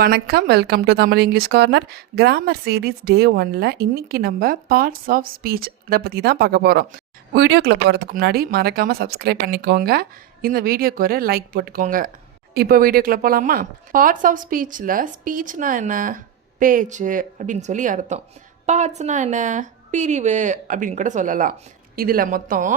வணக்கம், welcome to Tamil English corner. Grammar series டே 1ல் இன்றைக்கி நம்ம பார்ட்ஸ் ஆஃப் ஸ்பீச் அதை பற்றி தான் பார்க்க போகிறோம். வீடியோக்குள்ளே போகிறதுக்கு முன்னாடி மறக்காமல் சப்ஸ்கிரைப் பண்ணிக்கோங்க. இந்த வீடியோக்கு ஒரு லைக் போட்டுக்கோங்க. இப்போ வீடியோக்குள்ளே போகலாமா? பார்ட்ஸ் ஆஃப் ஸ்பீச்சில் ஸ்பீச்னால் என்ன? பேச்சு அப்படின்னு சொல்லி அர்த்தம். பார்ட்ஸ்னால் என்ன? பிரிவு அப்படின்னு கூட சொல்லலாம். இதில் மொத்தம்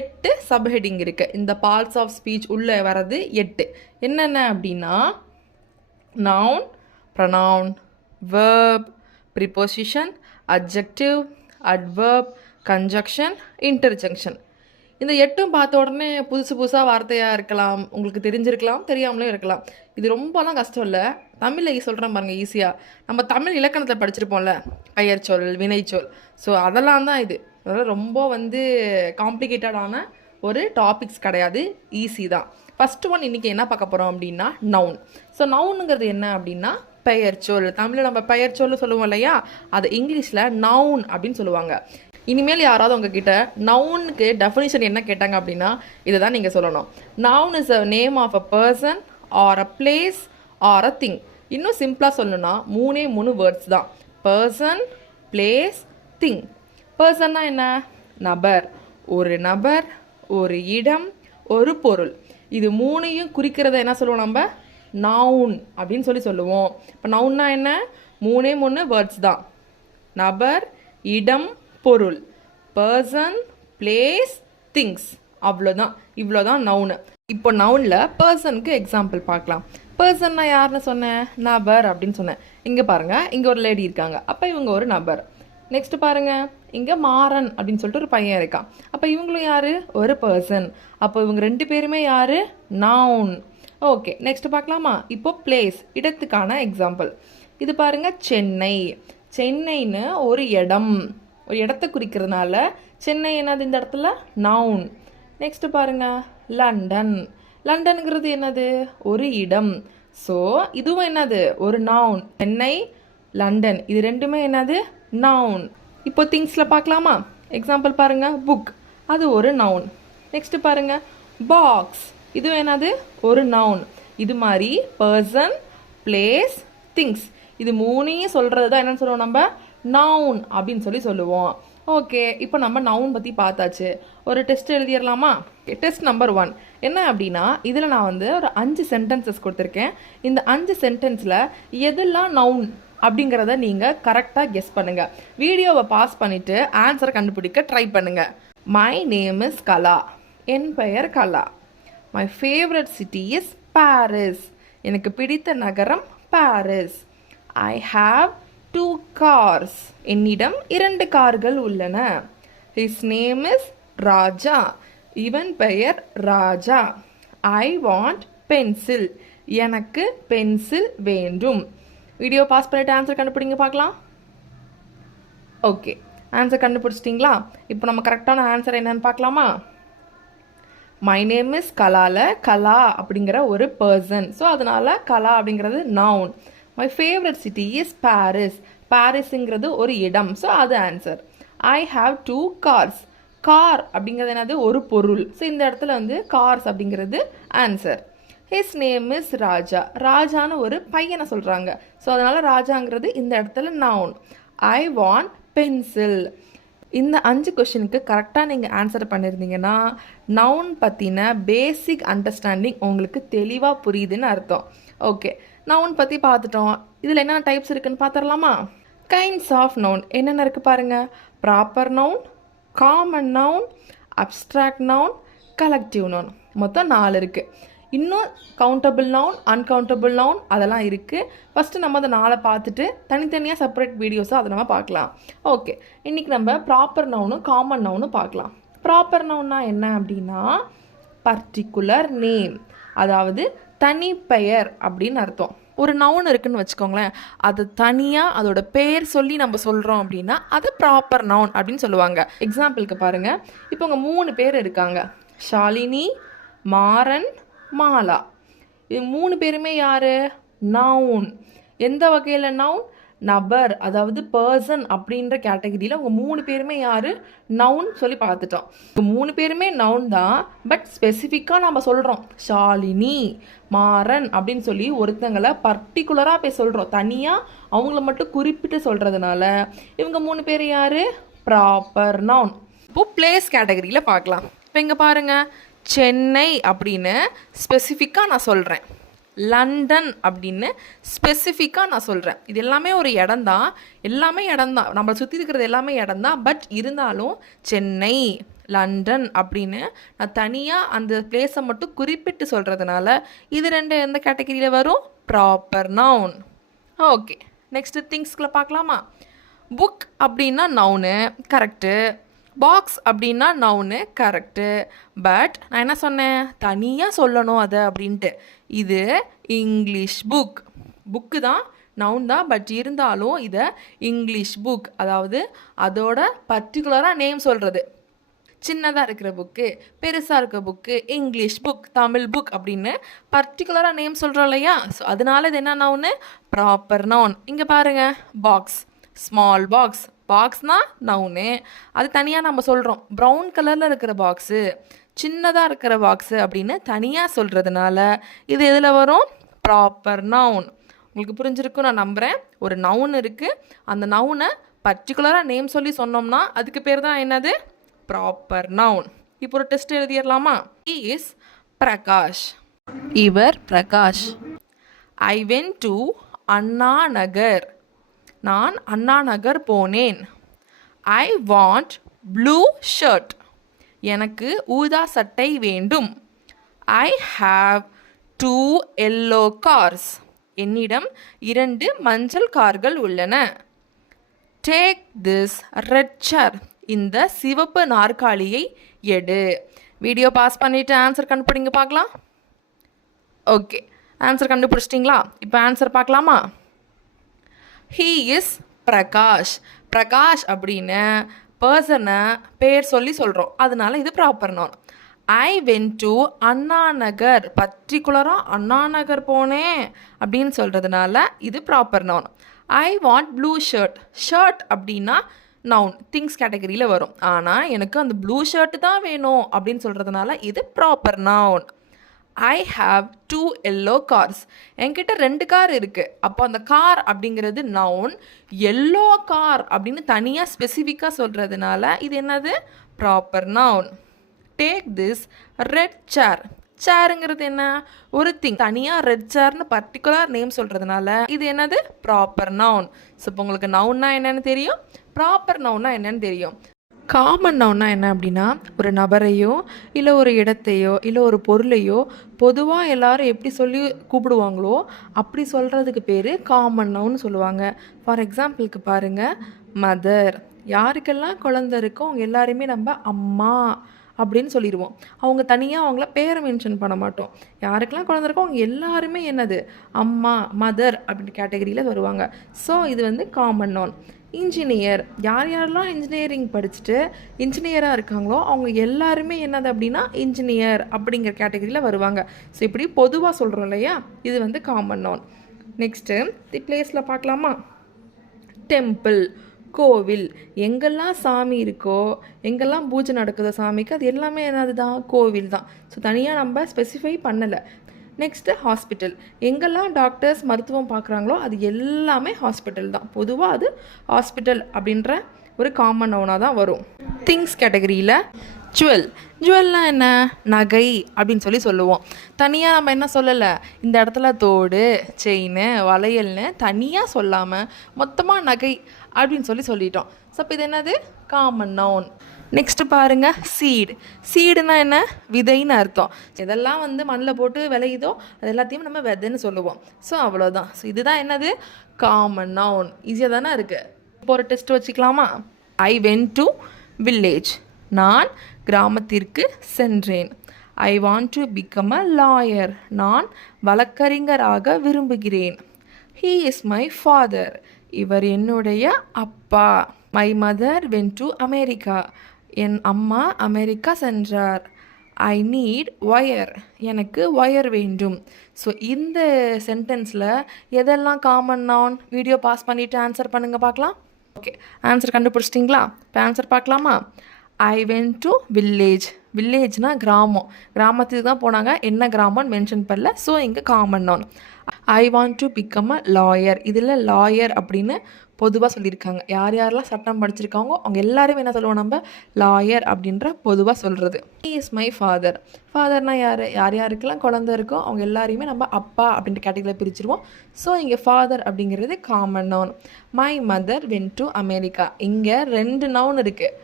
8 சப்ஹெட்டிங் இருக்குது. இந்த பார்ட்ஸ் ஆஃப் ஸ்பீச் உள்ளே வர்றது 8. என்னென்ன அப்படின்னா noun, pronoun, verb, preposition, adjective, adverb, conjunction, interjection. இந்த 8ம் பார்த்த உடனே புதுசாக வார்த்தையாக இருக்கலாம், உங்களுக்கு தெரிஞ்சிருக்கலாம், தெரியாமலே இருக்கலாம். இது ரொம்பலாம் கஷ்டம் இல்லை. தமிழில் சொல்கிறேன் பாருங்கள், ஈஸியாக. நம்ம தமிழ் இலக்கணத்தில் படிச்சிருப்போம்ல, பெயர்ச்சொல், வினைச்சொல். ஸோ அதெல்லாம் தான் இது. அதனால் ரொம்ப காம்ப்ளிகேட்டடான ஒரு டாபிக்ஸ் கிடையாது, ஈஸி தான். ஃபஸ்ட்டு ஒன் இன்றைக்கி என்ன பார்க்க போகிறோம் அப்படின்னா நவுன். ஸோ நவுனுங்கிறது என்ன அப்படின்னா பெயர்ச்சொல். தமிழில் நம்ம பெயர்ச்சொல் சொல்லுவோம் இல்லையா, அது இங்கிலீஷில் நவுன் அப்படின்னு சொல்லுவாங்க. இனிமேல் யாராவது உங்ககிட்ட நவுனுக்கு டெஃபினிஷன் என்ன கேட்டாங்க அப்படின்னா இதை தான் நீங்கள் சொல்லணும். Noun is a name of a person or a place or a thing. இன்னும் சிம்பிளாக சொல்லணும்னா 3 வேர்ட்ஸ் தான். Person, place, thing. பர்சன்னா என்ன? நபர். ஒரு நபர், ஒரு இடம், ஒரு பொருள். இது 3ஐயும் குறிக்கிறத என்ன சொல்லுவோம் நம்ம? நவுன் அப்படின்னு சொல்லுவோம். இப்போ நவுன்னா என்ன? 3 வேர்ட்ஸ் தான். நபர், இடம், பொருள். Person, place, things. அவ்வளோதான். இவ்வளோதான் நவுனு. இப்போ நவுனில் பர்சனுக்கு எக்ஸாம்பிள் பார்க்கலாம். பர்சன்னா யாருன்னு சொன்னேன்? நபர் அப்படின்னு சொன்னேன். இங்கே பாருங்கள், இங்கே ஒரு லேடி இருக்காங்க. அப்போ இவங்க ஒரு நபர். நெக்ஸ்ட் பாருங்கள், இங்கே மாறன் அப்படின்னு சொல்லிட்டு ஒரு பையன் இருக்கான். அப்போ இவங்களும் யார்? ஒரு பர்சன். அப்போ இவங்க 2 பேருமே யார்? நவுன். ஓகே, நெக்ஸ்ட் பார்க்கலாமா? இப்போ பிளேஸ், இடத்துக்கான எக்ஸாம்பிள். இது பாருங்கள், சென்னை. சென்னைன்னு ஒரு இடம், ஒரு இடத்தை குறிக்கிறதுனால சென்னை என்னது இந்த இடத்துல? நவுன். நெக்ஸ்ட் பாருங்கள், லண்டன். லண்டனுங்கிறது என்னது? ஒரு இடம். ஸோ இதுவும் என்னது? ஒரு நவுன். சென்னை, லண்டன், இது 2மே என்னது? நவுன். இப்போ திங்ஸில் பார்க்கலாமா? எக்ஸாம்பிள் பாருங்கள், புக், அது ஒரு நவுன். நெக்ஸ்ட் பாருங்கள், பாக்ஸ், இது என்னது? ஒரு நவுன். இது மாதிரி பர்சன், பிளேஸ், திங்ஸ், இது 3ஐயும் சொல்கிறது தான் என்னன்னு சொல்லுவோம் நம்ம? நவுன் அப்படின்னு சொல்லுவோம். ஓகே, இப்போ நம்ம நவுன் பற்றி பார்த்தாச்சு. ஒரு டெஸ்ட் எழுதிடலாமா? டெஸ்ட் நம்பர் 1 என்ன அப்படின்னா, இதில் நான் ஒரு 5 சென்டென்சஸ் கொடுத்துருக்கேன். இந்த 5 சென்டென்ஸில் எதெல்லாம் நவுன் அப்படிங்கிறத நீங்கள் கரெக்டாக கெஸ் பண்ணுங்கள். வீடியோவை பாஸ் பண்ணிவிட்டு ஆன்சரை கண்டுபிடிக்க ட்ரை பண்ணுங்கள். My name is Kala. என் பெயர் கலா. My favourite city is Paris. எனக்கு பிடித்த நகரம் பாரிஸ். I have 2 cars. என்னிடம் 2 கார்கள் உள்ளன. His name is Raja. இவன் பெயர் ராஜா. I want pencil. எனக்கு பென்சில் வேண்டும். வீடியோ பாஸ் பண்ணிவிட்டு ஆன்சர் கண்டுபிடிங்க பார்க்கலாம். ஓகே, ஆன்சர் கண்டுபிடிச்சிட்டிங்களா? இப்போ நம்ம கரெக்டான ஆன்சர் என்னன்னு பார்க்கலாமா? மை நேம் இஸ் கலால கலா அப்படிங்கிற ஒரு பர்சன். ஸோ அதனால் கலா அப்படிங்கிறது noun. My favourite city is Paris. பாரிஸுங்கிறது ஒரு இடம். ஸோ அது answer. I have 2 cars. Car அப்படிங்கிறது என்னது? ஒரு பொருள். ஸோ இந்த இடத்துல கார்ஸ் அப்படிங்கிறது answer. His name is Raja. ராஜான்னு ஒரு பையனை சொல்கிறாங்க. ஸோ அதனால் ராஜாங்கிறது இந்த இடத்துல நவுன். I want pencil. இந்த 5 கொஷினுக்கு கரெக்டாக நீங்கள் ஆன்சர் பண்ணியிருந்தீங்கன்னா நவுன் பற்றின பேசிக் அண்டர்ஸ்டாண்டிங் உங்களுக்கு தெளிவாக புரியுதுன்னு அர்த்தம். ஓகே, நவுன் பற்றி பார்த்துட்டோம். இதில் என்னென்ன டைப்ஸ் இருக்குதுன்னு பார்த்துடலாமா? கைண்ட்ஸ் ஆஃப் நவுன் என்னென்ன இருக்குது பாருங்கள். Proper noun, common noun, abstract noun, collective noun. மொத்தம் 4 இருக்குது. இன்னும் கவுண்டபிள் நவுன், அன்கவுண்டபிள் நவுன் அதெல்லாம் இருக்குது. ஃபஸ்ட்டு நம்ம அதை 4 பார்த்துட்டு தனித்தனியாக செப்பரேட் வீடியோஸாக அதை நம்ம பார்க்கலாம். ஓகே, இன்றைக்கி நம்ம ப்ராப்பர் நவுனும் காமன் நவுனும் பார்க்கலாம். ப்ராப்பர் நவுன்னா என்ன அப்படின்னா பர்டிகுலர் நேம், அதாவது தனி பெயர் அப்படின்னு அர்த்தம். ஒரு நவுன் இருக்குன்னு வச்சுக்கோங்களேன், அது தனியாக அதோட பெயர் சொல்லி நம்ம சொல்கிறோம் அப்படின்னா அது ப்ராப்பர் நவுன் அப்படின்னு சொல்லுவாங்க. எக்ஸாம்பிளுக்கு பாருங்கள், இப்போ உங்கள் 3 பேர் இருக்காங்க. ஷாலினி, மாறன், மாலா. இது 3 பேருமே யார்? நவுன். எந்த வகையில் நவுன்? நபர் அதாவது பர்சன் அப்படின்ற கேட்டகரியில் அவங்க 3 பேருமே யார் நவுன் சொல்லி பார்த்துட்டோம். 3 பேருமே நவுன் தான், பட் ஸ்பெசிஃபிக்காக நம்ம சொல்கிறோம் ஷாலினி மாறன் அப்படின்னு சொல்லி ஒருத்தங்களை பர்டிகுலராக போய் சொல்கிறோம். தனியாக அவங்கள மட்டும் குறிப்பிட்டு சொல்கிறதுனால இவங்க 3 பேர் யார் ப்ராப்பர் நவுன். இப்போது பிளேஸ் கேட்டகரியில் பார்க்கலாம். இப்போ இங்கே பாருங்கள், சென்னை அப்படின்னு ஸ்பெசிஃபிக்காக நான் சொல்கிறேன், லண்டன் அப்படின்னு ஸ்பெசிஃபிக்காக நான் சொல்கிறேன். இது எல்லாமே ஒரு இடம்தான், எல்லாமே இடம்தான், நம்மளை சுற்றி இருக்கிறது எல்லாமே இடம்தான். பட் இருந்தாலும் சென்னை லண்டன் அப்படின்னு நான் தனியாக அந்த பிளேஸை மட்டும் குறிப்பிட்டு சொல்கிறதுனால இது 2 எந்த கேட்டகரியில் வரும் ப்ராப்பர் நவுன். ஓகே, நெக்ஸ்ட்டு திங்ஸ்குள்ளே பார்க்கலாமா. புக் அப்படின்னா நவுனு கரெக்டு, பாக்ஸ் அப்படின்னா நவுனு கரெக்டு. பட் நான் என்ன சொன்னேன், தனியாக சொல்லணும் அதை அப்படின்ட்டு. இது இங்கிலீஷ் புக்கு தான் நவுன் தான், பட் இருந்தாலும் இதை இங்கிலீஷ் புக், அதாவது அதோட பர்டிகுலராக நேம் சொல்கிறது. சின்னதாக இருக்கிற புக்கு, பெருசாக இருக்கிற book, English book, Tamil book அப்படின்னு பர்டிகுலராக நேம் சொல்கிறோம் இல்லையா. ஸோ அதனால இது என்ன நவுனு ப்ராப்பர் நவுன். இங்கே பாருங்கள், பாக்ஸ், ஸ்மால் பாக்ஸ், பாக்ஸ்னால் நவுனு, அது தனியாக நம்ம சொல்கிறோம். ப்ரௌன் கலரில் இருக்கிற பாக்ஸு, சின்னதாக இருக்கிற பாக்ஸு அப்படின்னு தனியாக சொல்கிறதுனால இது எதில் வரும் ப்ராப்பர் நவுன். உங்களுக்கு புரிஞ்சிருக்கும் நான் நம்புகிறேன். ஒரு நவுன் இருக்குது, அந்த நவுனை பர்டிகுலராக நேம் சொல்லி சொன்னோம்னா அதுக்கு பேர் தான் என்னது ப்ராப்பர் நவுன். இப்போ ஒரு டெஸ்ட் எழுதிடலாமா. ஹி இஸ் பிரகாஷ், இவர் பிரகாஷ். ஐ வென்ட் டு அண்ணா நகர், நான் அண்ணா நகர் போனேன். ஐ வாண்ட் ப்ளூ ஷர்ட், எனக்கு ஊதா சட்டை வேண்டும். ஐ ஹாவ் 2 yellow cars, என்னிடம் 2 மஞ்சள் கார்கள் உள்ளன. டேக் திஸ் ரெட் chair, இந்த சிவப்பு நாற்காலியை எடு. வீடியோ பாஸ் பண்ணிவிட்டு ஆன்சர் கண்டுபிடிங்க பார்க்கலாம். ஓகே, ஆன்சர் கண்டுபிடிச்சிட்டிங்களா? இப்போ ஆன்சர் பார்க்கலாமா. He is Prakash. பிரகாஷ் அப்படின்னு பர்சனை பேர் சொல்லி சொல்கிறோம், அதனால இது proper noun. I went to Anna Nagar, பர்டிகுலராக அண்ணா நகர் போனேன் அப்படின்னு சொல்கிறதுனால இது proper noun. I want blue shirt, shirt அப்படின்னா நவுன், திங்ஸ் கேட்டகரியில் வரும். ஆனால் எனக்கு அந்த ப்ளூ ஷர்ட்டு தான் வேணும் அப்படின்னு சொல்கிறதுனால இது proper noun. I have 2 yellow cars, என்கிட்ட 2 கார் இருக்குது. அப்போ அந்த கார் அப்படிங்கிறது நவுன், எல்லோ கார் அப்படின்னு தனியாக ஸ்பெசிஃபிக்காக சொல்கிறதுனால இது என்னது proper noun. Take this red chair, சேருங்கிறது என்ன ஒரு திங், தனியாக ரெட் சேர்னு பர்டிகுலர் நேம் சொல்கிறதுனால இது என்னது ப்ராப்பர் நவுன். ஸோ இப்போ உங்களுக்கு நவுன்னா என்னென்னு தெரியும், ப்ராப்பர் நவுன்னா என்னென்னு தெரியும். காமன் நவுன்னா என்ன அப்படின்னா ஒரு நபரையோ இல்லை ஒரு இடத்தையோ இல்லை ஒரு பொருளையோ பொதுவாக எல்லாரும் எப்படி சொல்லி கூப்பிடுவாங்களோ அப்படி சொல்கிறதுக்கு பேர் காமன் நவுன்னு சொல்லுவாங்க. ஃபார் எக்ஸாம்பிளுக்கு பாருங்கள், மதர், யாருக்கெல்லாம் குழந்தை இருக்கோ அவங்க எல்லாருமே நம்ம அம்மா அப்படின்னு சொல்லிடுவோம். அவங்க தனியாக அவங்கள பேரை மென்ஷன் பண்ண மாட்டோம். யாருக்கெல்லாம் குழந்தை இருக்கோ அவங்க எல்லாருமே என்னது அம்மா மதர் அப்படின்ற கேட்டகரியில் வருவாங்க. ஸோ இது வந்து காமன் நவுன். இன்ஜினியர், யார் யாரெல்லாம் இன்ஜினியரிங் படிச்சுட்டு இன்ஜினியராக இருக்காங்களோ அவங்க எல்லாருமே என்னது அப்படின்னா இன்ஜினியர் அப்படிங்கிற கேட்டகரியில் வருவாங்க. ஸோ இப்படி பொதுவாக சொல்கிறோம் இல்லையா, இது வந்து காமன் நவுன். நெக்ஸ்ட்டு தி பிளேஸில் பார்க்கலாமா. டெம்பிள், கோவில், எங்கெல்லாம் சாமி இருக்கோ எங்கெல்லாம் பூஜை நடக்குதோ சாமிக்கு அது எல்லாமே என்னது தான் கோவில் தான். ஸோ தனியாக நம்ம ஸ்பெசிஃபை பண்ணலை. நெக்ஸ்ட்டு ஹாஸ்பிட்டல், எங்கெல்லாம் டாக்டர்ஸ் மருத்துவம் பார்க்குறாங்களோ அது எல்லாமே ஹாஸ்பிட்டல் தான். பொதுவாக அது ஹாஸ்பிட்டல் அப்படின்ற ஒரு காமன் நவுனாக தான் வரும். திங்ஸ் கேட்டகரியில் ஜுவல்னால் என்ன நகை அப்படின்னு சொல்லி சொல்லுவோம். தனியாக நம்ம என்ன சொல்லலை, இந்த இடத்துல தோடு செயின் வளையல்னு தனியாக சொல்லாமல் மொத்தமாக நகை அப்படின்னு சொல்லிட்டோம். ஸோ இப்போ இது என்னது காமன் நவுன். நெக்ஸ்ட்டு பாருங்கள், சீடுனா என்ன விதைன்னு அர்த்தம். எதெல்லாம் வந்து மண்ணில் போட்டு விளையுதோ அது எல்லாத்தையும் நம்ம விதைன்னு சொல்லுவோம். ஸோ அவ்வளோதான். ஸோ இதுதான் என்னது காமன் நவுன். ஈஸியாக தானே இருக்குது. இப்போ ஒரு டெஸ்ட் வச்சுக்கலாமா. ஐ வென்ட் டு வில்லேஜ், நான் கிராமத்திற்கு சென்றேன். ஐ want to become a lawyer, நான் வழக்கறிஞராக விரும்புகிறேன். ஹீ இஸ் மை ஃபாதர், இவர் என்னுடைய அப்பா. My mother went to America, என் அம்மா அமெரிக்கா சென்றார். ஐ நீட் ஒயர், எனக்கு ஒயர் வேண்டும். ஸோ இந்த சென்டென்ஸில் எதெல்லாம் காமன் நவுன்? வீடியோ பாஸ் பண்ணிவிட்டு ஆன்சர் பண்ணுங்கள் பார்க்கலாம். ஓகே, ஆன்சர் கண்டுபிடிச்சிட்டிங்களா? இப்போ ஆன்சர் பார்க்கலாமா? I went to village. வில்லேஜ்னால் கிராமம், கிராமத்துக்கு தான் போனாங்க. என்ன கிராமம்னு மென்ஷன் பண்ணல. ஸோ இங்கே common noun. I want to become a lawyer. இதில் லாயர் அப்படின்னு பொதுவாக சொல்லியிருக்காங்க. யார் யாரெல்லாம் சட்டம் படிச்சிருக்காங்களோ அவங்க எல்லாருமே என்ன சொல்லுவோம்? நம்ம லாயர் அப்படின்ற பொதுவாக சொல்கிறது. He is my father. ஃபாதர்னால் யார்? யார் யாருக்கெல்லாம் குழந்தை இருக்கோ அவங்க எல்லாரையுமே நம்ம அப்பா அப்படின்ற கேட்டகரியில் பிரிச்சிருவோம். ஸோ இங்கே ஃபாதர் அப்படிங்கிறது common noun. My mother went to America. இங்கே 2 நவுன் இருக்குது.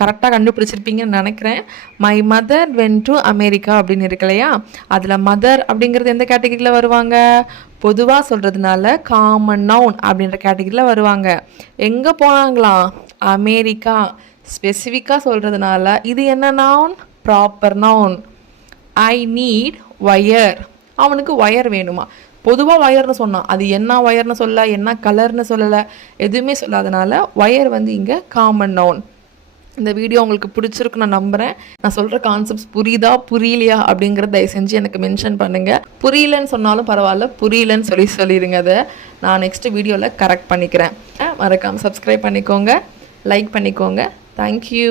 கரெக்டாக கண்டுபிடிச்சிருப்பீங்கன்னு நினைக்கிறேன். My mother went to America அப்படின்னு இருக்கு இல்லையா? அதில் மதர் அப்படிங்கிறது எந்த கேட்டகரியில் வருவாங்க? பொதுவாக சொல்கிறதுனால காமன் நவுன் அப்படின்ற கேட்டகரியில் வருவாங்க. எங்கே போனாங்களாம்? அமெரிக்கா. ஸ்பெசிஃபிக்காக சொல்கிறதுனால இது என்ன நவுன்? Proper noun. ஐ நீட் ஒயர். அவனுக்கு ஒயர் வேணுமா? பொதுவாக ஒயர்னு சொன்னான். அது என்ன ஒயர்னு சொல்ல, என்ன கலர்னு சொல்லலை, எதுவுமே சொல்லாதனால ஒயர் வந்து இங்கே காமன் நவுன். இந்த வீடியோ உங்களுக்கு பிடிச்சிருக்கு நான் நம்புகிறேன். நான் சொல்கிற கான்செப்ட்ஸ் புரியுதா புரியலையா அப்படிங்கிறத தயவு செஞ்சு எனக்கு மென்ஷன் பண்ணுங்கள். புரியலன்னு சொன்னாலும் பரவாயில்ல, புரியலன்னு சொல்லிடுங்க. அதை நான் நெக்ஸ்ட் வீடியோவில் கரெக்ட் பண்ணிக்கிறேன். மறக்காமல் சப்ஸ்கிரைப் பண்ணிக்கோங்க, லைக் பண்ணிக்கோங்க. தேங்க்யூ.